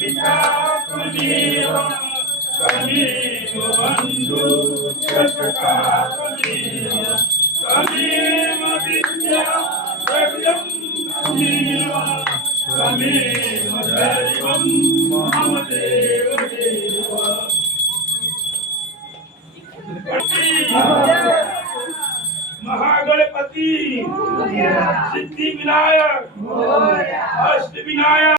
पिता त्वमेव त्वमेव बन्धु सखा त्वमेव त्वमेव विद्या द्रव्यं त्वमेव त्वमेव दैवं मम देवदेव। महागणपती सिद्धि विनायक अष्ट विनायक